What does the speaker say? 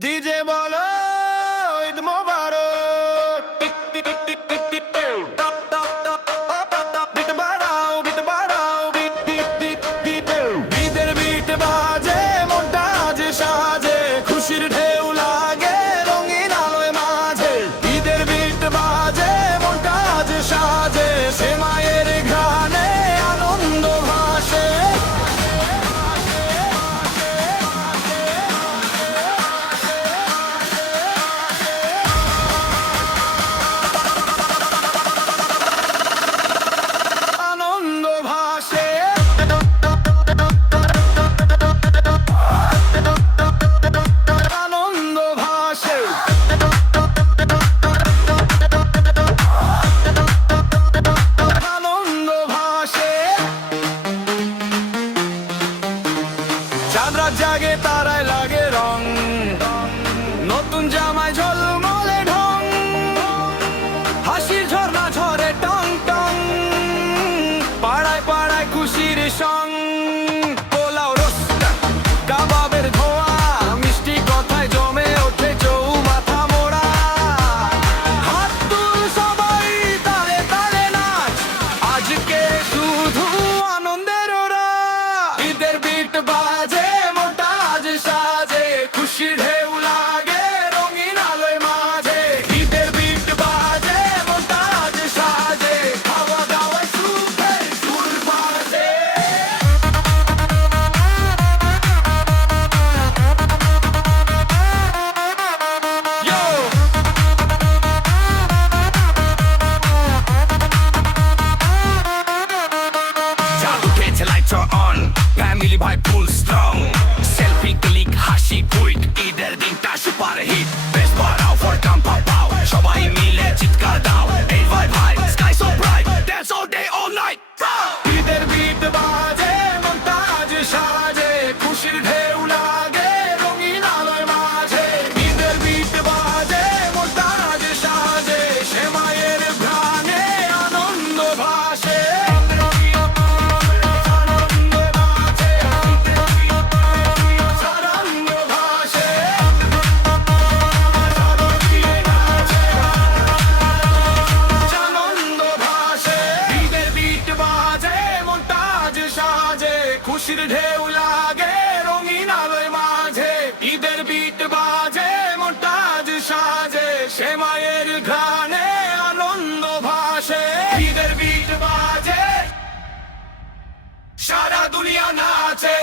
DJ বলো ঈদ মোবারক bit বাড়াও bit বাড়াও ঈদের বিট বাজে মনটা আজ সাজে খুশির ঢেউ লাগে রঙিন আলোয় মাঝে ঈদের বিট বাজে মনটা আজ সাজে সে মায়ের ঘ্রাণে আনন্দ ভাসে চাঁদরাত জাগে তারায় লাগে রং নতুন জামায় ঝলমলে ঢং হাসির ঝর্ণা ঝরে টং টং পাড়ায় পাড়ায় খুশির সং পোলাও রোস্টা কাবাবের ধোয়া মিষ্টি কথায় জমে ওঠে চৌমাথা মোড়া হাত তুল সবাই তালে তালে নাচ আজকে শুধু আনন্দের ওরা ঈদের বিট বাজে খুশির ঢেউ লাগে রঙিন আলোয় মাঝে ঈদের বিট বাজে মনটা আজ সাজে খাওয়া দাওয়ায় সুখের সুর বাজে জাদু খেয়েছে লাইটস অন ফ্যামিলি ভাই ফুল স্ট্রং সেলফি ক্লিক হাসি কুইক ঈদের দিনটা সুপার হিট বেশ বাড়াও ফর কাম পাও সবাই মিলে চিৎকার দাও এই ভাই ভাই sky so bright dance all day all night ঈদের বিট বাজে মনটা আজ সাজে খুশির ঢেউ লাগে রঙিন আলোয় মাঝে ঈদের বিট বাজে মনটা আজ সাজে সে মায়ের ঘ্রাণে আনন্দ ভাসে খুশির ঢেউ লাগে রঙিন আলোয় মাঝে ঈদের বিট বাজে মনটা আজ সাজে সে মায়ের ঘ্রাণে আনন্দ ভাসে ঈদের বিট বাজে সারা দুনিয়া নাচে।